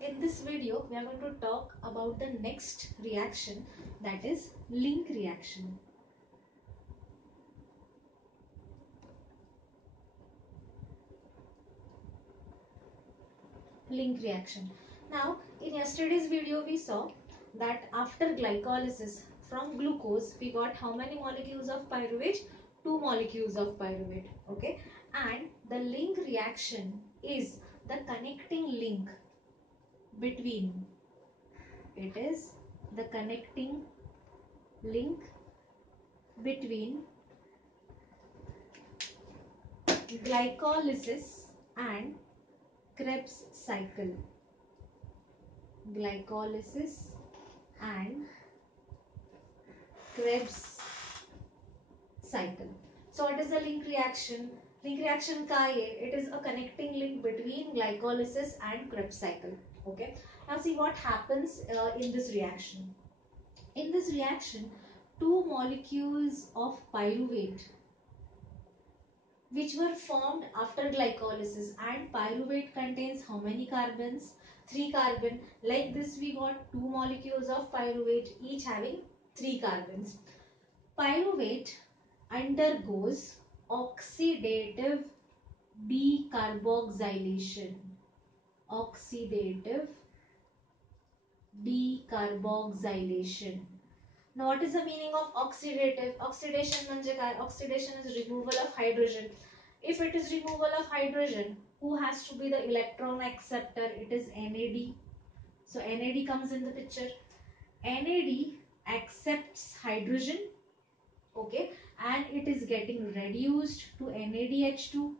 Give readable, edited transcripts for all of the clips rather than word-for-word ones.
in this video we are going to talk about the next reaction, that is link reaction. Link reaction. Now in yesterday's video we saw that after glycolysis from glucose we got how many molecules of pyruvate? 2 molecules of pyruvate. Okay, and the link reaction is the connecting link between, it is the connecting link between glycolysis and Krebs cycle. Glycolysis and Krebs cycle. So what is the link reaction? Link reaction ka hai? It is a connecting link between glycolysis and Krebs cycle. Okay. Now see what happens in this reaction. In this reaction, 2 molecules of pyruvate which were formed after glycolysis, and pyruvate contains how many carbons? 3 carbon. Like this we got 2 molecules of pyruvate each having 3 carbons. Pyruvate undergoes oxidative decarboxylation. Oxidative decarboxylation. Now what is the meaning of oxidative? Oxidation म्हणजे काय? Oxidation is removal of hydrogen. If it is removal of hydrogen, who has to be the electron acceptor? It is NAD. So NAD comes in the picture. NAD accepts hydrogen, okay, and it is getting reduced to NADH2.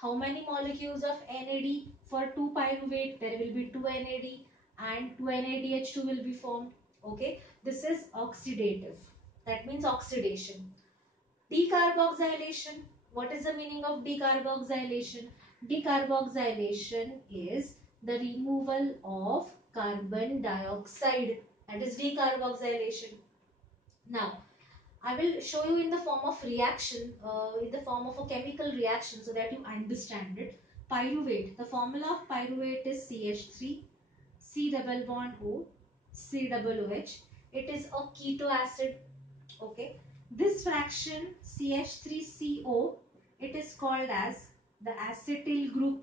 How many molecules of NAD? For 2 pyruvate there will be 2 NAD and 2 NADH2 will be formed. Okay, this is oxidative, that means oxidation. Decarboxylation, what is the meaning of decarboxylation? Decarboxylation is the removal of carbon dioxide, that is decarboxylation. Now I will show you in the form of reaction, in the form of a chemical reaction so that you understand it. Pyruvate, the formula of pyruvate is CH3, C double bond O, C double OH. It is a keto acid. Okay, this fraction CH3CO, it is called as the acetyl group.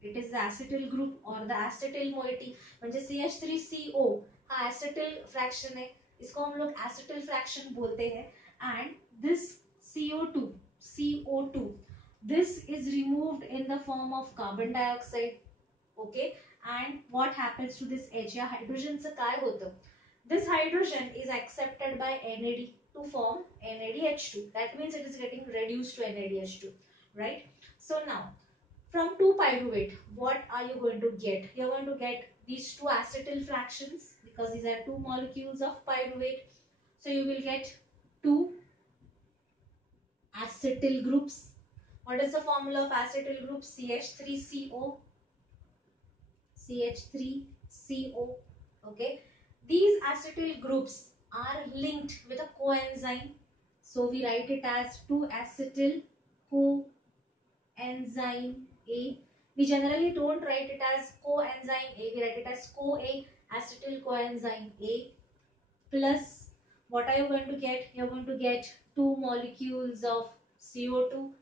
It is the acetyl group or the acetyl moiety. म्हणजे CH3CO हा acetyl fraction है, इसको हम लोग acetyl fraction बोलते हैं. And this CO2, this is removed in the form of carbon dioxide. Okay, and what happens to this H? या hydrogen से काय होतं? This hydrogen is accepted by NAD to form NADH2. That means it is getting reduced to NADH2, right? So now, from 2 pyruvate, what are you going to get? You are going to get these 2 acetyl fractions because these are 2 molecules of pyruvate. So you will get 2 acetyl groups. What is the formula of acetyl group? CH3CO. CH3CO. Okay. These acetyl groups are linked with a coenzyme. So we write it as 2-acetyl coenzyme A. We generally don't write it as coenzyme A. We write it as CoA, acetyl coenzyme A. Plus, what are you going to get? You are going to get 2 molecules of CO2.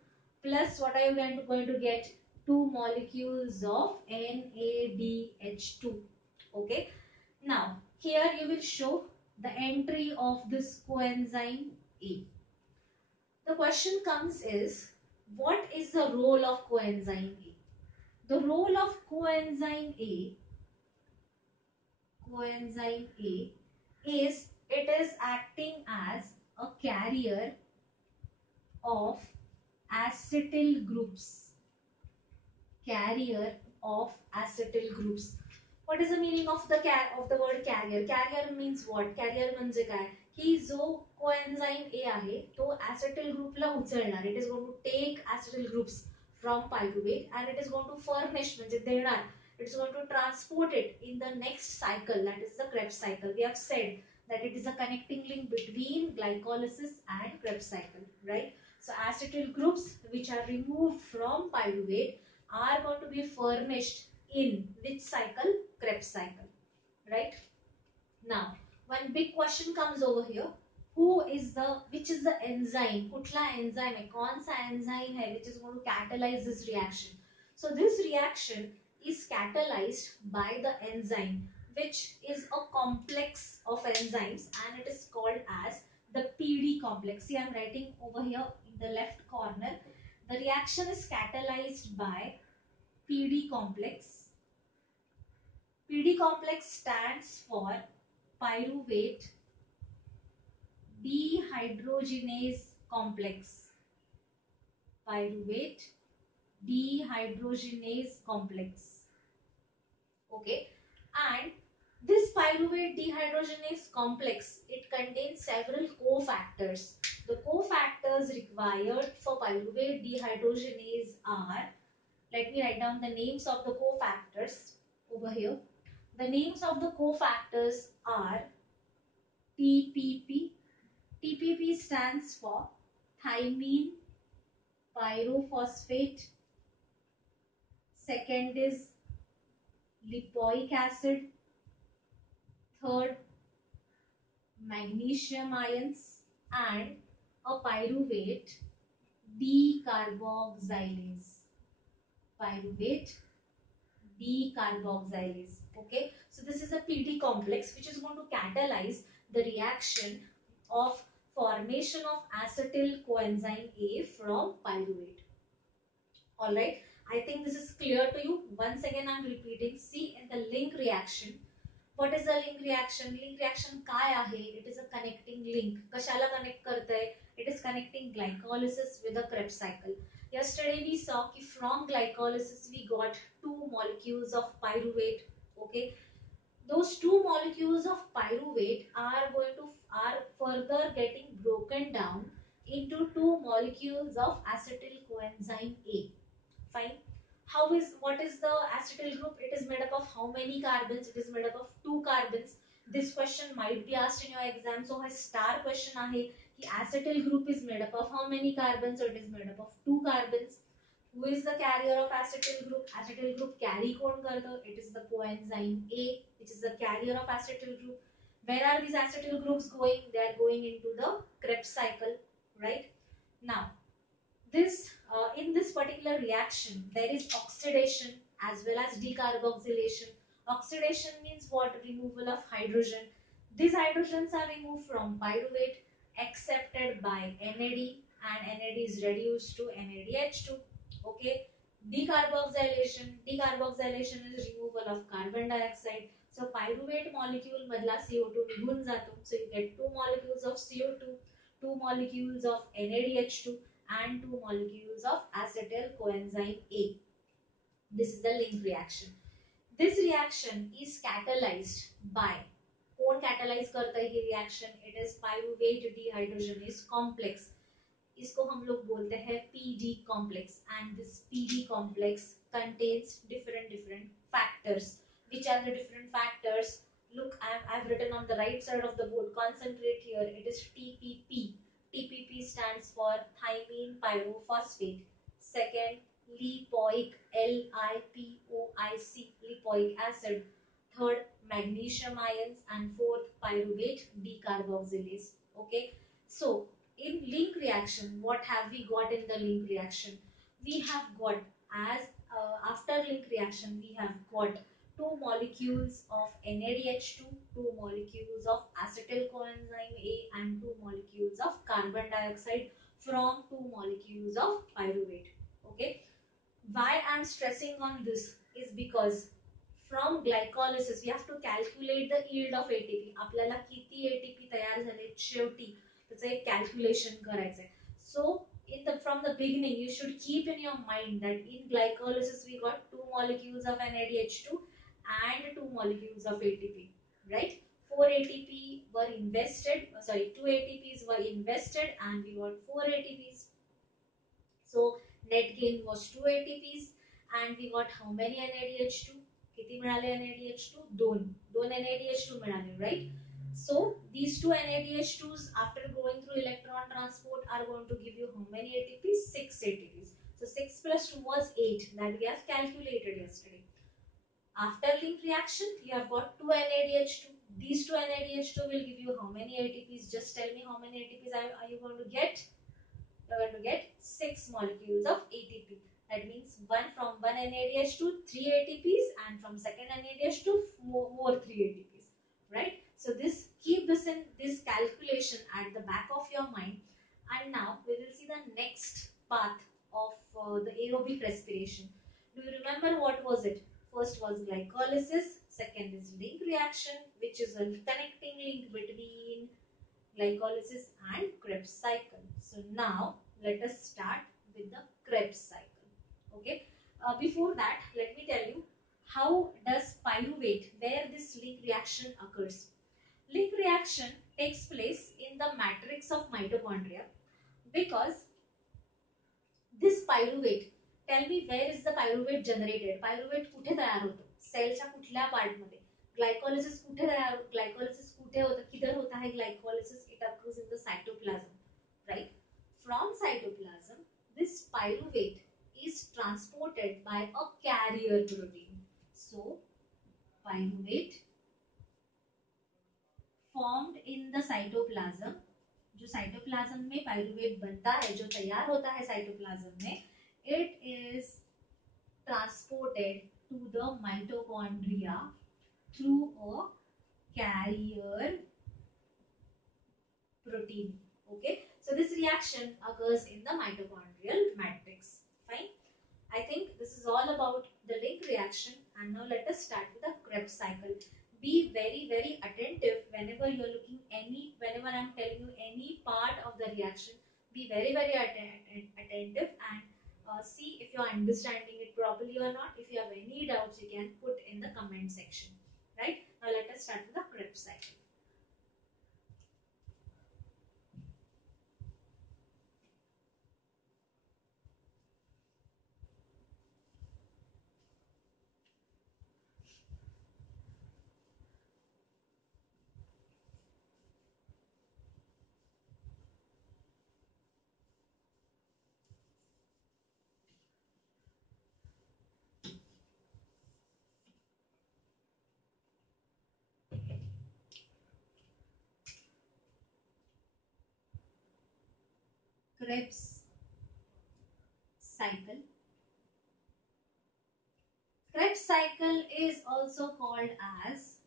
Plus, what are you going to get? 2 molecules of NADH2. Okay. Now, here you will show the entry of this coenzyme A. The question comes is, what is the role of coenzyme A? The role of coenzyme A is it is acting as a carrier of acetyl groups. Carrier of acetyl groups. What is the meaning of the word carrier? Carrier means what? Carrier म्हणजे काय? की जो coenzyme A आहे तो acetyl group ला उचलणार. It is going to take acetyl groups from pyruvate and it is going to furnish म्हणजे देणार. It is going to transport it in the next cycle, that is the Krebs cycle. We have said that it is a connecting link between glycolysis and Krebs cycle, right? So acetyl groups which are removed from pyruvate are going to be furnished in which cycle? comes over here. Which is the enzyme? कुठला enzyme है? कौन सा enzyme है which is going to catalyze this reaction? So this reaction is catalyzed by the enzyme, which is a complex of enzymes, and it is called as the PD complex. See, I am writing over here in the left corner. The reaction is catalyzed by PD complex. PD complex stands for pyruvate dehydrogenase complex. Pyruvate dehydrogenase complex. Okay, and this pyruvate dehydrogenase complex, it contains several cofactors. The cofactors required for pyruvate dehydrogenase are, let me write down the names of the cofactors over here. The names of the cofactors are TPP. TPP stands for thymine pyrophosphate. Second is lipoic acid. Third, magnesium ions, and a pyruvate decarboxylase. Pyruvate decarboxylase. Okay, so this is a PD complex which is going to catalyze the reaction of formation of acetyl coenzyme A from pyruvate. Alright, I think this is clear to you. Once again I am repeating. See, in the link reaction, what is the link reaction? Link reaction काय आहे? It is a connecting link. कशाला connect करतंय? It is connecting glycolysis with a Krebs cycle. Yesterday we saw कि from glycolysis we got two molecules of pyruvate. Okay, those two molecules of pyruvate are further getting broken down into two molecules of acetyl coenzyme A. Fine. What is the acetyl group? It is made up of how many carbons? It is made up of two carbons. This question might be asked in your exam. So a star question आहे कि acetyl group is made up of how many carbons? So it is made up of two carbons. Who is the carrier of acetyl group? Acetyl group carry कौन करता? It is the coenzyme A, which is the carrier of acetyl group. Where are these acetyl groups going? They are going into the Krebs cycle, right? Now, in this particular reaction, there is oxidation as well as decarboxylation. Oxidation means what? Removal of hydrogen. These hydrogens are removed from pyruvate, accepted by NAD, and NAD is reduced to NADH2. Okay. Decarboxylation is removal of carbon dioxide. So pyruvate molecule madla CO2 निघून जातो. So you get two molecules of CO2, two molecules of NADH2, and two molecules of acetyl coenzyme A. This is the link reaction. This reaction is catalyzed by, कौन catalyze करता है ये reaction? It is pyruvate dehydrogenase complex. इसको हम लोग बोलते हैं PD complex, and this PD complex contains different factors. Which are the different factors? Look, I've written on the right side of the board. Concentrate here. It is TPP. TPP stands for thymine pyrophosphate. Second, lipoic, LIPOIC, lipoic acid. Third, magnesium ions, and fourth, pyruvate decarboxylase. Okay, so in link reaction, what have we got in the link reaction? We have got, after link reaction, we have got two molecules of NADH2, two molecules of acetyl coenzyme A, and two molecules of carbon dioxide from two molecules of pyruvate. Okay, why I am stressing on this is because from glycolysis we have to calculate the yield of ATP. आपल्याला किती ATP तयार झाले शेवटी त्याचं एक calculation करायचं आहे. So from the beginning you should keep in your mind that in glycolysis we got two molecules of NADH2 and two molecules of ATP, right? 2 ATPs were invested, and we got 4 ATPs. So net gain was 2 ATPs, and we got how many NADH2? किती मिळाले NADH2? 2 NADH2 मिळाले, right? So these two NADH2s, after going through electron transport, are going to give you how many ATPs? 6 ATPs. So 6 plus 2 was 8, that we have calculated yesterday. After link reaction, you have got 2 NADH2. These two NADH2 will give you how many ATPs? Just tell me how many ATPs are you going to get? You're going to get 6 molecules of ATP. That means one NADH to 3 ATPs, and from second NADH to more 3 ATPs. Right? So this, keep this in this calculation at the back of your mind. And now we will see the next path of the aerobic respiration. Do you remember what was it? First was glycolysis, second is link reaction, which is a connecting link between glycolysis and Krebs cycle. So now let us start with the Krebs cycle. Okay. Before that, let me tell you how does pyruvate, where this link reaction occurs. Link reaction takes place in the matrix of mitochondria because this pyruvate, tell me where is the pyruvate generated? Pyruvate कुठे तयार होतो? सेलच्या कुठल्या part मध्ये? Glycolysis कुठे तयार, glycolysis कुठे होतं, किधर होता है glycolysis? It occurs in the cytoplasm, right? From cytoplasm, this pyruvate is transported by a carrier protein. So pyruvate formed in the cytoplasm, जो साइटोप्लाज्म में पायरुवेट बनता है, जो तैयार होता है साइटोप्लाज्म में, it is transported to the mitochondria through a carrier protein. Okay, so this reaction occurs in the mitochondrial matrix. Fine. I think this is all about the link reaction, and now let us start with the Krebs cycle. Be very attentive whenever you're looking whenever I'm telling you any part of the reaction. Be very attentive and see if you're understanding it properly or not. If you have any doubts, you can put in the comment section. Right? Now let us start with the Krebs cycle. Krebs cycle. Krebs cycle is also called as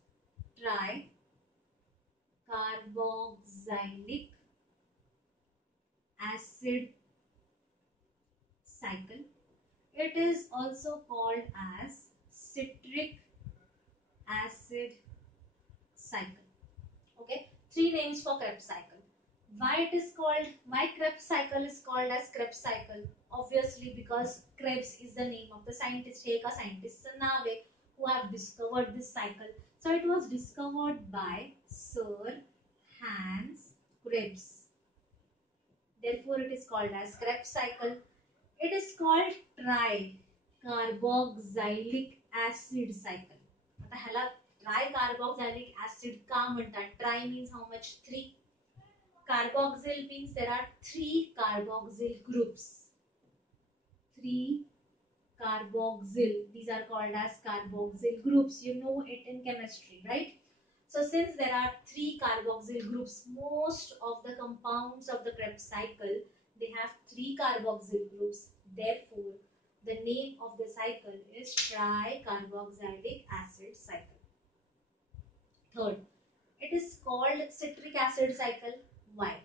tricarboxylic acid cycle. It is also called as citric acid cycle. Okay, three names for Krebs cycle. Why Krebs cycle is called as Krebs cycle? Obviously because Krebs is the name of the scientist. He का scientist नाव है who have discovered this cycle. So it was discovered by Sir Hans Krebs. Therefore it is called as Krebs cycle. It is called tricarboxylic acid cycle. आता ह्याला tricarboxylic acid का म्हणतात? Tri means how much? 3. Carboxyl means there are 3 carboxyl groups. 3 carboxyl. These are called as carboxyl groups. You know it in chemistry, right? So since there are 3 carboxyl groups, most of the compounds of the Krebs cycle, they have 3 carboxyl groups. Therefore, the name of the cycle is tricarboxylic acid cycle. Third, it is called citric acid cycle. Why?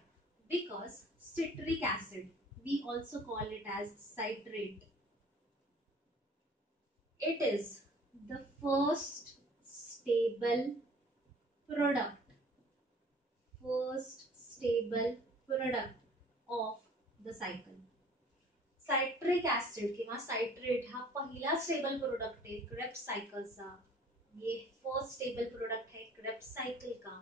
Because citric acid, we also call it as citrate. It is the first stable product of the cycle. Citric acid किंवा citrate हा पहिला stable product आहे Krebs सायकलचा. ये first stable product है Krebs cycle का.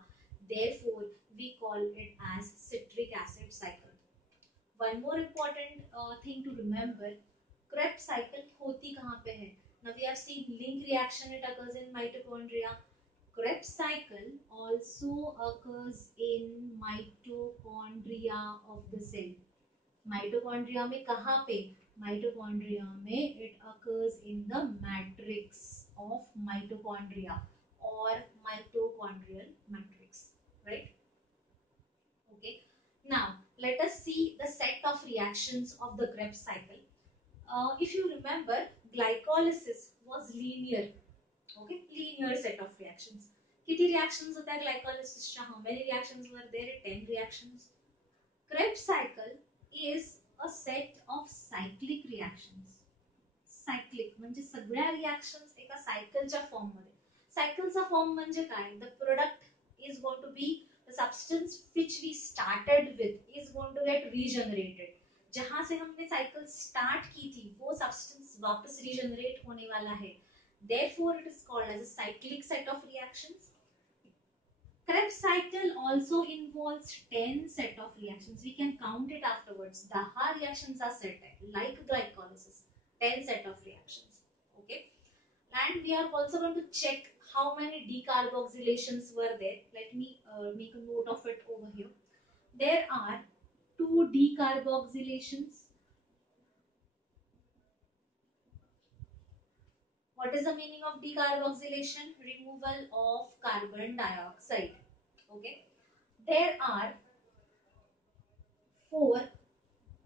Therefore, we call it as citric acid cycle. One more important thing to remember, Krebs cycle होती कहाँ पे है? Now we have seen link reaction, it occurs in mitochondria. Krebs cycle also occurs in mitochondria of the cell. Mitochondria में कहाँ पे? Mitochondria में it occurs in the matrix of mitochondria. or mitochondrial matrix, right? Okay. Now, let us see the set of reactions of the Krebs cycle. If you remember, glycolysis was linear. Okay, linear set of reactions. किती reactions होता है glycolysis च्या? How many reactions were there? 10 reactions. Krebs cycle is a set of cyclic reactions. Cyclic म्हणजे सगळ्या reactions एका cycleच्या form मध्ये. Cycleचा form म्हणजे काय? The product is going to be the substance which we started with is going to get regenerated. जहां से हमने cycle start की थी वो substance वापस regenerate होने वाला है. Therefore, it is called as a cyclic set of reactions. Krebs cycle also involves 10 set of reactions. We can count it afterwards. Daha reactions are set like glycolysis. 10 set of reactions. Okay. And we are also going to check how many decarboxylations were there. Let me make a note of it over here. There are 2 decarboxylations. What is the meaning of decarboxylation? Removal of carbon dioxide. Okay. There are 4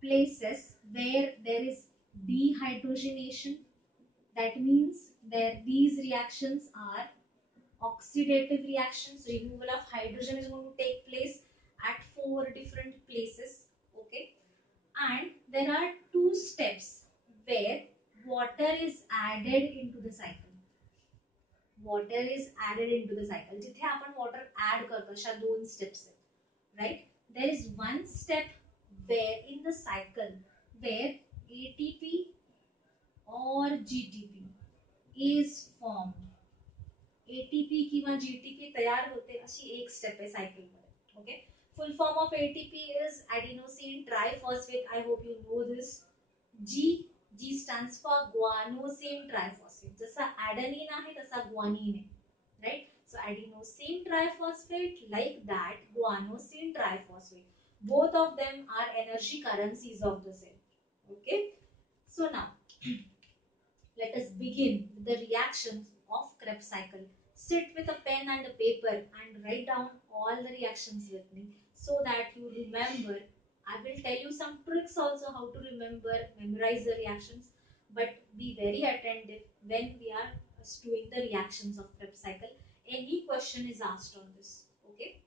places where there is dehydrogenation. That means that these reactions are oxidative reactions. Removal of hydrogen is going to take place at 4 different places. Okay. And there are 2 steps where water is added into the cycle. Water is added into the cycle. जिथे आपण water add करतो अशा 2 steps आहेत, right? There is one step where in the cycle where ATP or GTP is formed. ATP किंवा GTP तयार होते अशी एक step आहे cycle मध्ये. Okay? Full form of ATP is adenosine triphosphate. I hope you know this. G stands for guanosine triphosphate. जसा adenine आहे तसा guanine आहे, right? So adenosine triphosphate, like that guanosine triphosphate. Both of them are energy currencies of the cell. Okay. So now let us begin with the reactions of Krebs cycle. Sit with a pen and a paper and write down all the reactions with me so that you remember. I will tell you some tricks also how to remember, memorize the reactions, but be very attentive when we are doing the reactions of Krebs cycle. Any question is asked on this. Okay.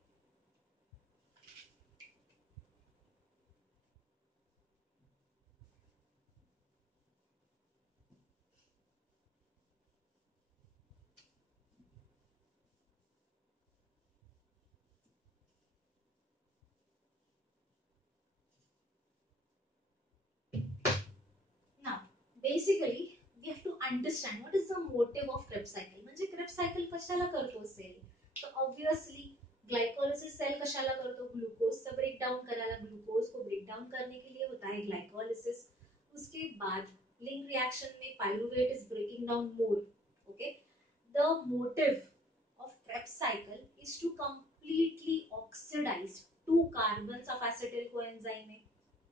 Now, basically, we have to understand what is the motive of Krebs cycle. म्हणजे Krebs cycle कशाला करतो cell? तो obviously glycolysis cell कशाला करतो? Glucose से break down करायला. Glucose को break down करने के लिए होता है ग्लाइकोलिसिस. उसके बाद लिंक रिएक्शन में pyruvate is breaking down more. Okay. The motive of Krebs cycle is to completely oxidize 2 carbons of acetyl coenzyme,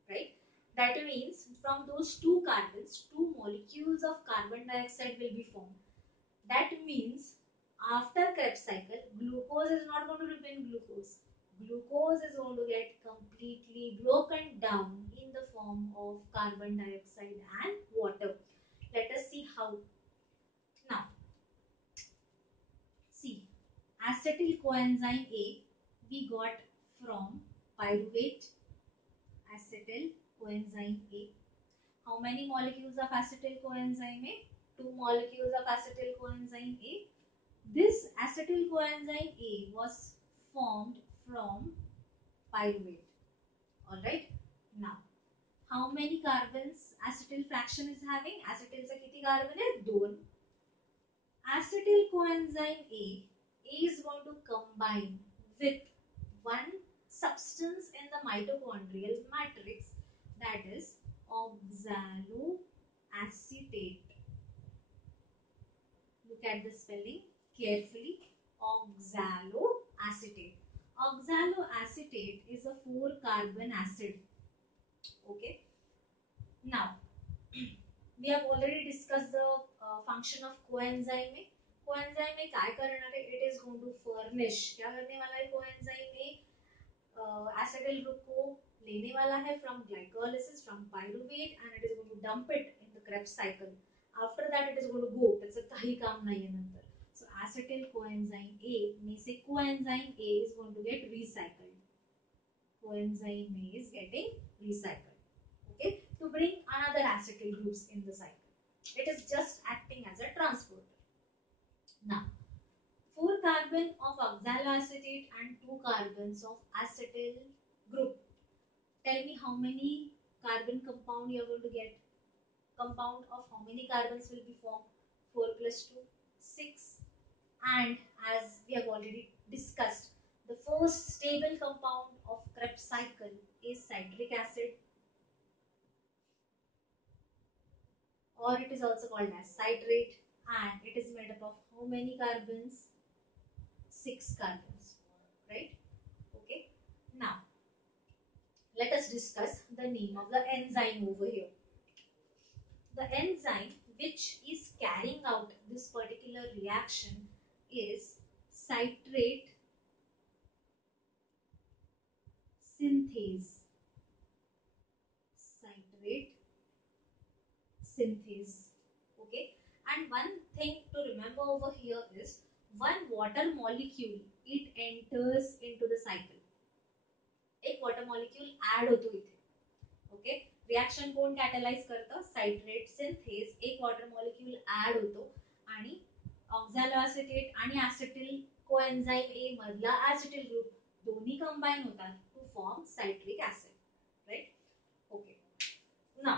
right? That means from those 2 carbons, 2 molecules of carbon dioxide will be formed. That means after Krebs cycle, glucose is not going to remain glucose. Glucose is going to get completely broken down in the form of carbon dioxide and water. Let us see how. Now, see, acetyl coenzyme A we got from pyruvate. Acetyl coenzyme A. How many molecules of acetyl coenzyme A? 2 molecules of acetyl coenzyme A. This acetyl coenzyme A was formed from pyruvate. Alright. Now, how many carbons acetyl fraction is having? Acetyl से कितनी carbon है? 2. Acetyl coenzyme A is going to combine with one substance in the mitochondrial matrix, that is oxaloacetate. Look at the spelling carefully. Oxaloacetate. Oxaloacetate is a 4 carbon acid. Okay. Now, we have already discussed the function of coenzyme A. Coenzyme में क्या करना है, it is going to furnish, क्या करने वाला है coenzyme में, acetyl group को लेने वाला है from glycolysis from pyruvate and it is going to dump it in the Krebs cycle. After that it is going to go, त्याचं काही काम नाहीये नंतर. सो एसिटिल कोएंजाइम ए में से coenzyme A is going to get recycled. Coenzyme A is getting recycled, okay, to bring another acetyl groups in the cycle. It is just acting as a transporter. Now, 4 carbon of oxaloacetate and 2 carbons of acetyl group. Tell me how many carbon compound you are going to get. Compound of how many carbons will be formed? 4 plus 2, 6. And as we have already discussed, the first stable compound of Krebs cycle is citric acid, or it is also called as citrate, and it is made up of how many carbons? 6 carbons, right? Okay. Now, let us discuss the name of the enzyme over here. The enzyme which is carrying out this particular reaction is citrate synthase. Citrate synthase. Okay. And one thing to remember over here is one water molecule, it enters into the cycle. एक water molecule add होतो इथे. Okay. Reaction कोण catalyse करतं? Citrate synthase. एक water molecule add होतो आणि oxaloacetate आणि acetyl coenzyme A मधला ऍसिटिल ग्रुप दोन्ही कंबाईन होतात to form citric acid, right? Okay. Now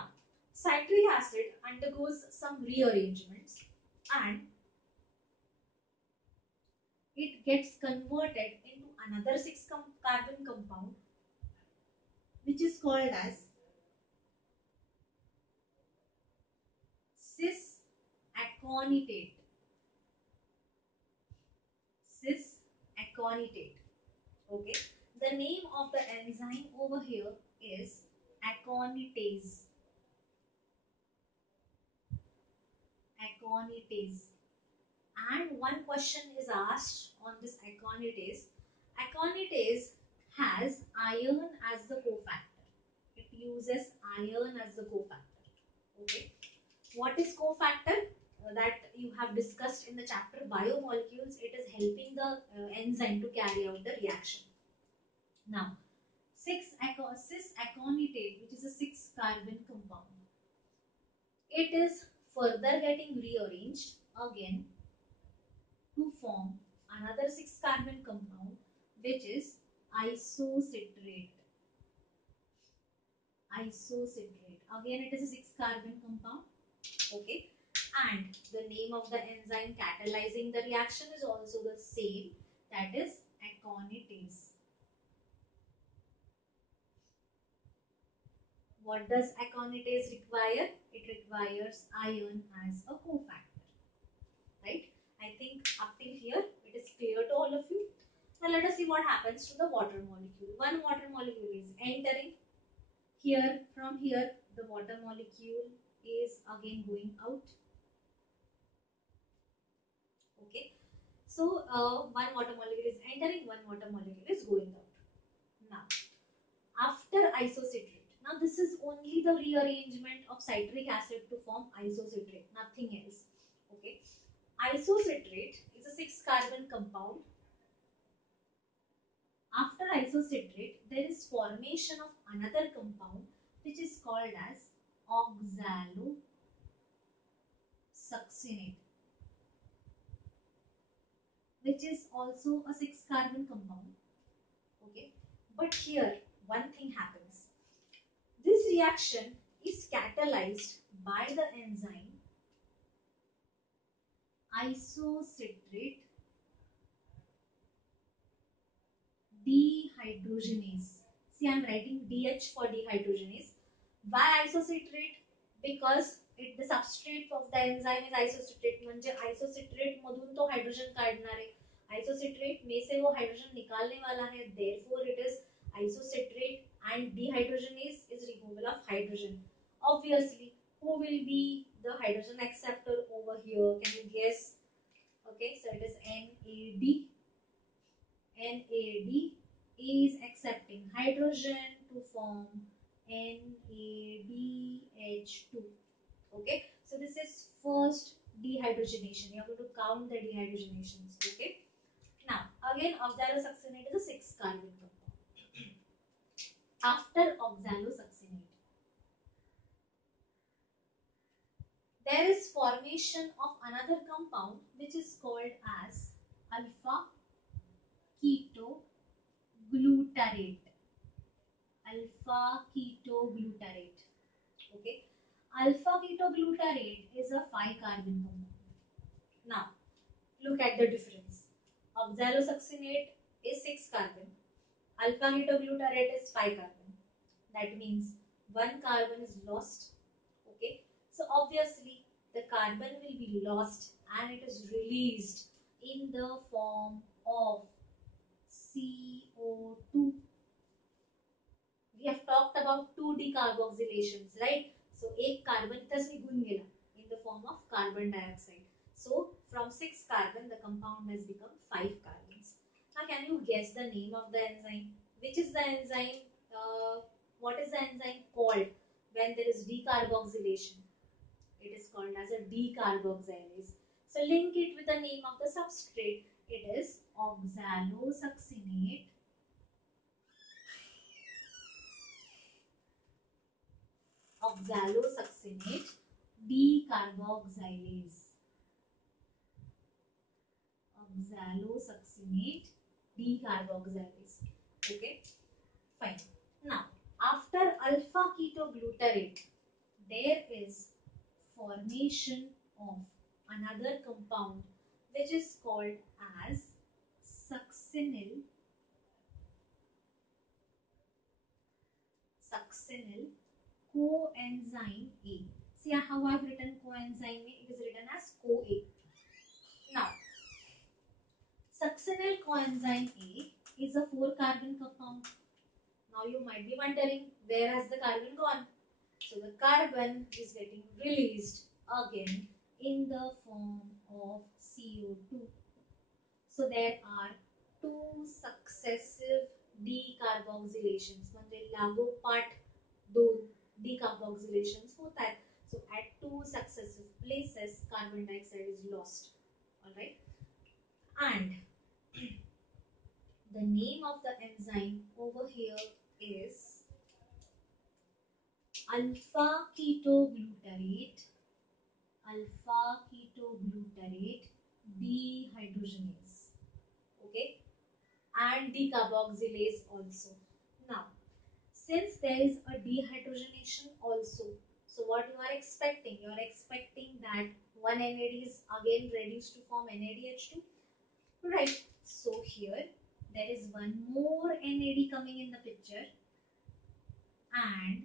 citric acid undergoes some rearrangements and it gets converted into another 6 carbon compound which is called as cis aconitate. Cis aconitate. Okay. The name of the enzyme over here is aconitase. Aconitase. And one question is asked on this aconitase. Aconitase has iron as the cofactor. It uses iron as the cofactor. Okay. What is cofactor? That you have discussed in the chapter biomolecules. It is helping the enzyme to carry out the reaction. Now, cis aconitate, which is a 6 carbon compound, it is further getting rearranged again to form another 6 carbon compound which is isocitrate. Isocitrate. Again it is a 6 carbon compound. Okay. And the name of the enzyme catalyzing the reaction is also the same, that is aconitase. What does aconitase require? It requires iron as a cofactor. Right? I think up till here it is clear to all of you. Now let us see what happens to the water molecule. One water molecule is entering. Here, from here, the water molecule is again going out. Okay. So, one water molecule is entering, one water molecule is going out. Now, after isocitrate, now this is only the rearrangement of citric acid to form isocitrate, nothing else. Okay. Isocitrate is a 6 carbon compound. After isocitrate, there is formation of another compound which is called as oxalosuccinate, which is also a 6 carbon compound. Okay, but here one thing happens. This reaction is catalyzed by the enzyme isocitrate dehydrogenase. See, I am writing DH for dehydrogenase. Why isocitrate? Because the substrate of the enzyme is isocitrate. म्हणजे isocitrate मधून तो hydrogen काढणार आहे. Isocitrate में से वो hydrogen निकालने वाला है. Therefore, it is isocitrate and dehydrogenase is removal of hydrogen. Obviously, who will be the hydrogen acceptor over here? Can you guess? Okay, so it is NAD. NAD is accepting hydrogen to form NADH2. Okay, so this is first dehydrogenation. You are going to count the dehydrogenations. Okay, now again oxalosuccinate is a 6 carbon compound. After oxalosuccinate, there is formation of another compound which is called as alpha ketoglutarate. Alpha ketoglutarate. Okay, alpha ketoglutarate is a 5 carbon compound. Now look at the difference. Oxalosuccinate is 6 carbon. Alpha ketoglutarate is 5 carbon. That means one carbon is lost. Okay, so obviously the carbon will be lost and it is released in the form of CO2. We have talked about 2 decarboxylations, right? So एक carbon इथंच निघून गेला in the form of carbon dioxide. So from 6 carbon the compound has become 5 carbons. Now can you guess the name of the enzyme? Which is the enzyme? What is the enzyme called when there is decarboxylation? It is called as a decarboxylase. So link it with the name of the substrate. It is oxalosuccinate. Oxalosuccinate decarboxylase. Oxalosuccinate decarboxylase. Okay, fine. Now, after alpha ketoglutarate, there is formation of another compound which is called as succinyl coenzyme A. See how I've written coenzyme A? It is written as CoA. Now, succinyl coenzyme A is a 4 carbon compound. Now you might be wondering, where has the carbon gone? So the carbon is getting released again in the form of CO2. So there are 2 successive decarboxylations. म्हणजे लागोपाठ 2 decarboxylations होत आहेत. So at 2 successive places carbon dioxide is lost. Alright. And the name of the enzyme over here is alpha ketoglutarate dehydrogenase. Okay, and decarboxylase also. Now, since there is a dehydrogenation also, so what you are expecting? You are expecting that one NAD is again reduced to form NADH2, right? So here there is one more NAD coming in the picture and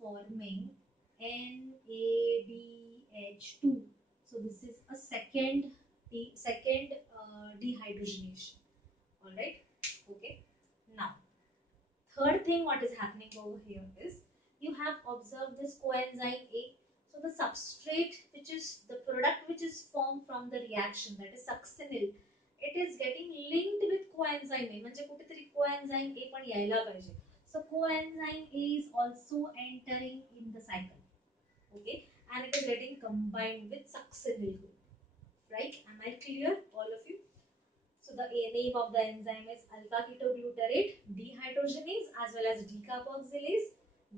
forming NADH2. So this is a second dehydrogenation. All right. Okay. Now, third thing what is happening over here is you have observed this coenzyme A. So the substrate, which is the product which is formed from the reaction, that is succinyl, it is getting linked with coenzyme A. म्हणजे कुठेतरी coenzyme A पण यायला पाहिजे. So coenzyme A is also entering in the cycle. Okay, and it is getting combined with succinyl group. Right? Am I clear, all of you? So the name of the enzyme is alpha ketoglutarate dehydrogenase as well as decarboxylase.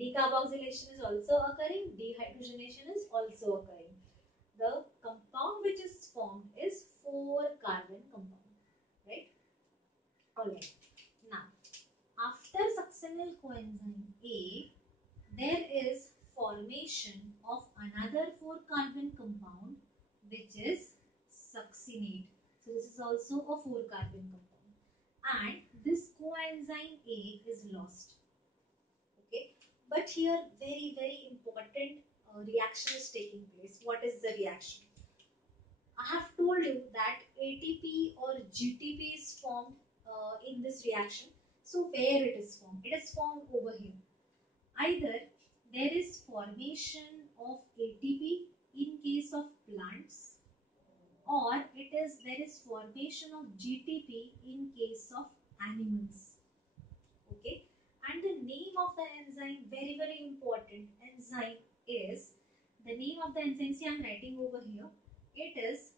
Decarboxylation is also occurring. Dehydrogenation is also occurring. The compound which is formed is 4 carbon compound. Right? Alright. Now, after succinyl coenzyme A, there is formation of another 4 carbon compound which is succinate. So this is also a 4 carbon compound and this coenzyme A is lost. Okay, but here very important reaction is taking place. What is the reaction? I have told you that ATP or GTP is formed in this reaction. So where it is formed? It is formed over here. Either there is formation of ATP in case of plants or there is formation of GTP in case of animals. Okay, and the name of the enzyme, very important enzyme, is the name of the enzyme. See, I'm writing over here. It is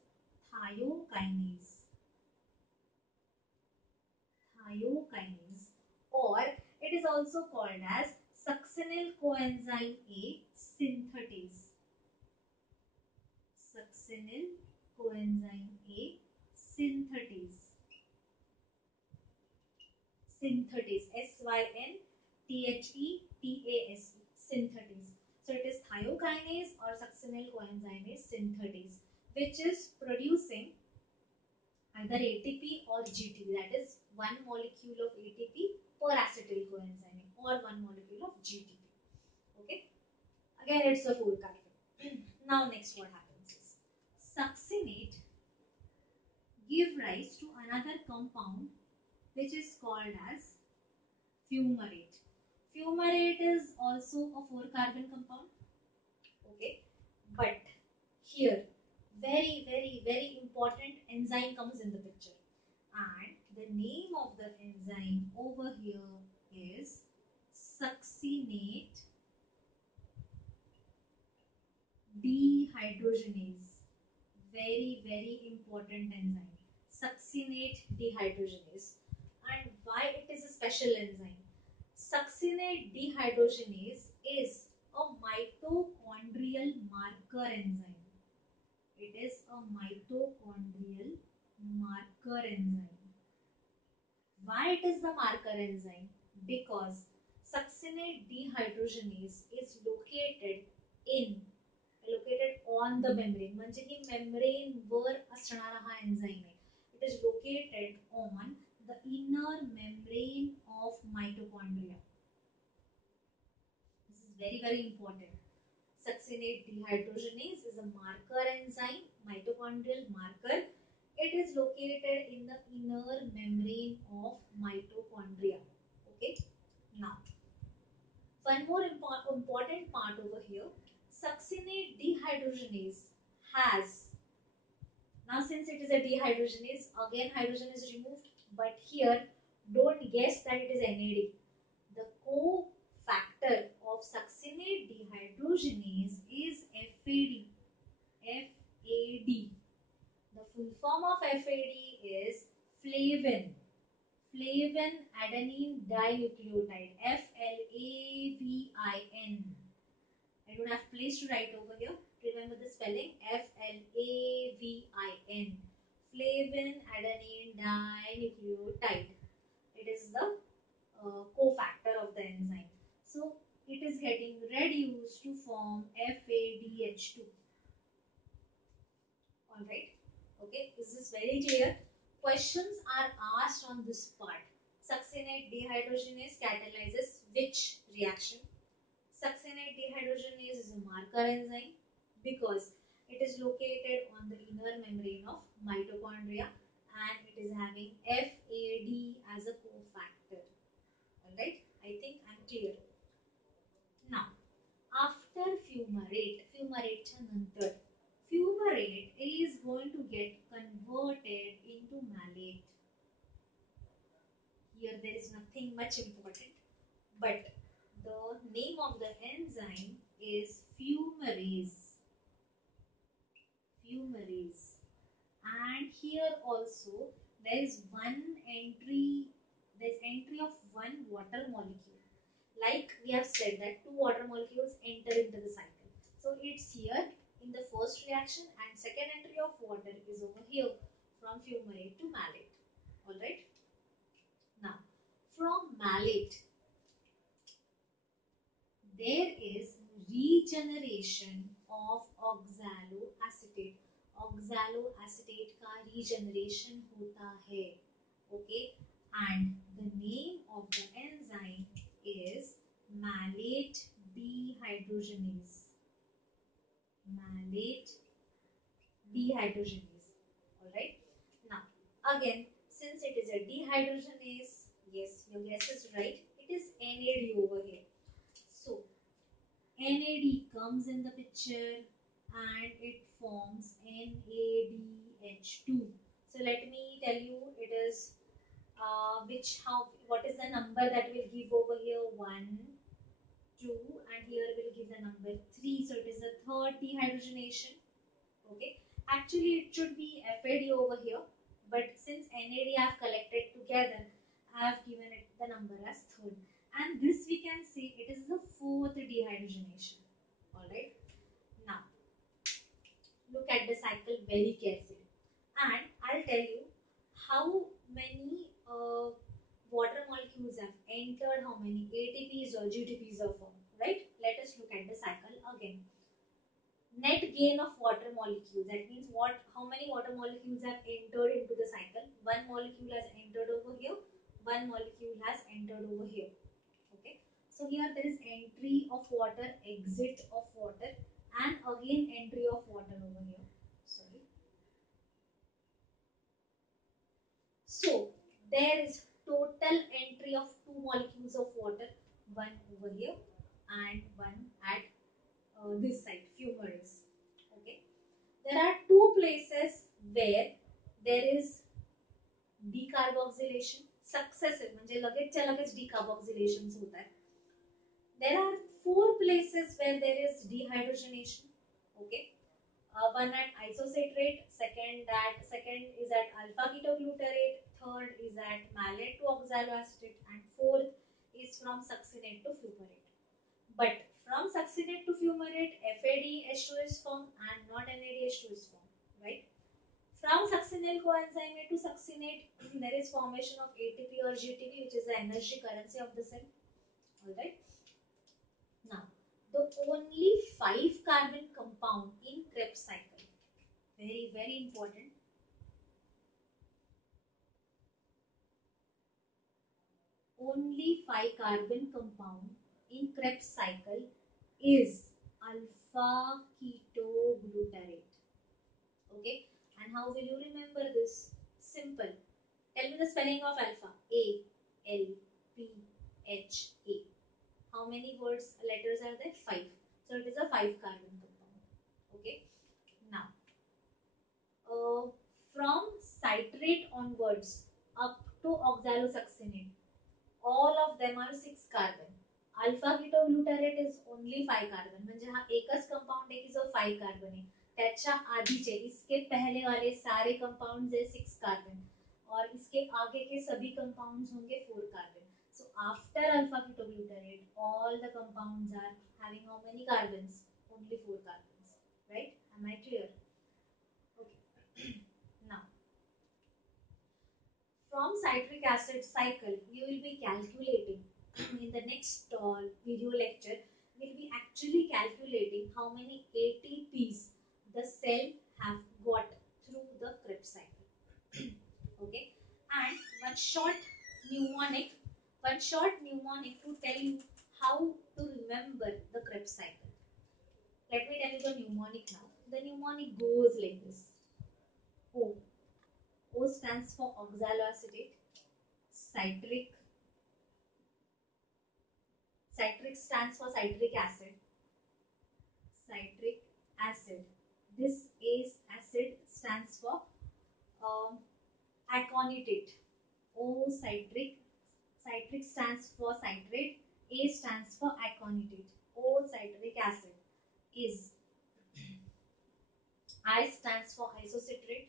thiokinase. Thiokinase, or it is also called as succinyl coenzyme A synthetase. Succinyl coenzyme A synthetase. Synthetase. Synthetase. Synthetase. So it is thiokinase or succinyl coenzyme A synthetase, which is producing either ATP or GTP, that is one molecule of ATP per acetyl coenzyme or one molecule of GTP. Okay, again it's the 4 carbon. Now next what happens is succinate give rise to another compound which is called as fumarate. Fumarate is also a 4 carbon compound. Okay, but here very important enzyme comes in the picture, and the name of the enzyme over here is succinate dehydrogenase. Very important enzyme, succinate dehydrogenase. And why it is a special enzyme? Succinate dehydrogenase is a mitochondrial marker enzyme. It is a mitochondrial marker enzyme. Why it is the marker enzyme? Because succinate dehydrogenase is located on the membrane. म्हणजे की membrane वर असणारा हा enzyme आहे. It is located on the inner membrane of mitochondria. This is very important. Succinate dehydrogenase is a marker enzyme, mitochondrial marker. It is located in the inner membrane of mitochondria. Okay. Now, one more important part over here. Succinate dehydrogenase has, now since it is a dehydrogenase, again hydrogen is removed, but here don't guess that it is NAD. The cofactor of succinate dehydrogenase is FAD. FAD. The full form of FAD is flavin. Flavin adenine dinucleotide. FLAVIN. I don't have place to write over here. Remember the spelling. FLAVIN. Flavin adenine dinucleotide. It is the cofactor of the enzyme. So it is getting reduced to form FADH2. Alright. Okay. Is this very clear? Questions are asked on this part. Succinate dehydrogenase catalyzes which reaction? Succinate dehydrogenase is a marker enzyme because it is located on the inner membrane of mitochondria and it is having FAD as a cofactor. Alright, I think I am clear. Now, after fumarate is going to get converted into malate. Here there is nothing much important, but the name of the enzyme is fumarase. Fumarase. And here also there is entry of one water molecule. Like we have said that 2 water molecules enter into the cycle. So it's here in the first reaction, and second entry of water is over here from fumarate to malate. Alright. Now from malate there is regeneration of oxaloacetate. Oxaloacetate का regeneration होता है. Okay, and the name of the enzyme is malate dehydrogenase. Malate dehydrogenase. Alright. Now, again, since it is a dehydrogenase, yes, your guess is right. It is NAD over here. So, NAD comes in the picture and it forms NADH. H2. So let me tell you it is what is the number that will give over here? 1, 2, and here will give the number 3. So it is the third dehydrogenation. Okay. Actually it should be FAD over here, but since NAD I have collected together, I have given it the number as third. And this we can see it is the fourth dehydrogenation. Alright. Now look at the cycle very carefully. And I'll tell you how many water molecules have entered, how many ATPs or GTPs are formed, right? Let us look at the cycle again. Net gain of water molecules, that means how many water molecules have entered into the cycle. One molecule has entered over here, one molecule has entered over here. Okay, so here there is entry of water, exit of water, and again entry of water over here. Sorry. So there is total entry of 2 molecules of water, one over here and one at this side, fumarate. Okay, there are 2 places where there is decarboxylation successive, म्हणजे लगेचच्या लगेच decarboxylations होत आहे. There are 4 places where there is dehydrogenation. Okay, one at isocitrate, second is at alpha ketoglutarate, third is at malate to oxaloacetate, and fourth is from succinate to fumarate. But from succinate to fumarate, FADH2 is formed and not NADH2 is formed, right? From succinyl coenzyme to succinate, there is formation of ATP or GTP, which is the energy currency of the cell. Alright. Now, the only 5 carbon compound in Krebs cycle, very, very important. Only 5 carbon compound in Krebs cycle is alpha ketoglutarate. Okay, and how will you remember this? Simple. Tell me the spelling of alpha. A L P H A. How many letters are there? 5. So it is a 5 carbon compound. Okay. Now, from citrate onwards up to oxalosuccinate, all of them are 6 carbon. Alpha ketoglutarate is only 5 carbon. म्हणजे हा एकच compound आहे की जो 5 carbon आहे. त्याच्या आधीचे इसके पहले वाले सारे कंपाउंड्स है 6 कार्बन और इसके आगे के सभी कंपाउंड्स होंगे 4 carbon. So after alpha ketoglutarate, all the compounds are having how many carbons? Only 4 carbons. Right? Am I clear? Okay. Now, from citric acid cycle, you will be calculating in the next video lecture. We'll be actually calculating how many ATPs the cell have got through the Krebs cycle. Okay, and one short mnemonic to tell you how to remember the Krebs cycle. Let me tell you the mnemonic now. The mnemonic goes like this. O. O stands for oxaloacetate. Citric. Citric stands for citric acid. Citric acid. This acid stands for aconitate. O citric. Citric stands for citrate. A stands for aconitate. O citric acid is. I stands for isocitrate.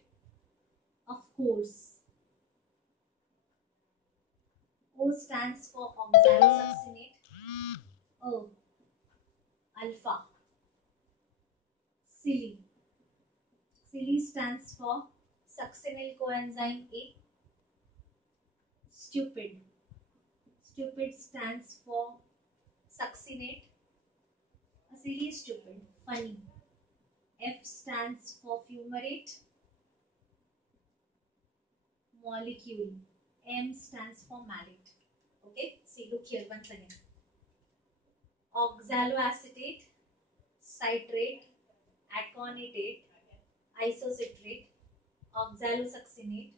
Of course. O stands for oxalosuccinate. O. Alpha. Silly. Silly stands for succinyl coenzyme A. Stupid. Stupid stands for succinate. A silly is stupid. Funny. F stands for fumarate. Molecule. M stands for malate. Okay, see, look here once again. Oxaloacetate, citrate, aconitate, isocitrate, oxalosuccinate,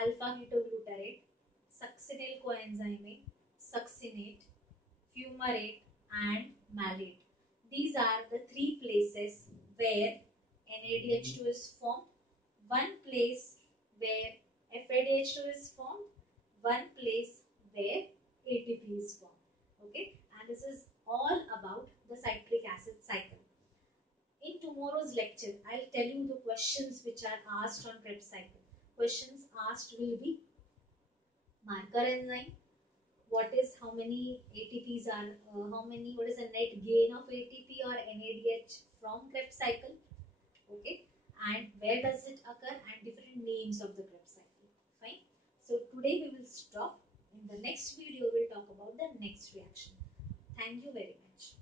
alpha ketoglutarate, succinyl coenzyme, succinate, fumarate, and malate. These are the 3 places where NADH2 is formed. one place where FADH2 is formed, one place where ATP is formed. Okay, and this is all about the citric acid cycle. In tomorrow's lecture, I'll tell you the questions which are asked on Krebs cycle. Questions asked will be marker enzyme, what is how many ATPs are what is the net gain of ATP or NADH from Krebs cycle, okay, and where does it occur and different names of the Krebs cycle. Fine. So today we will stop. In the next video we'll talk about the next reaction. Thank you very much.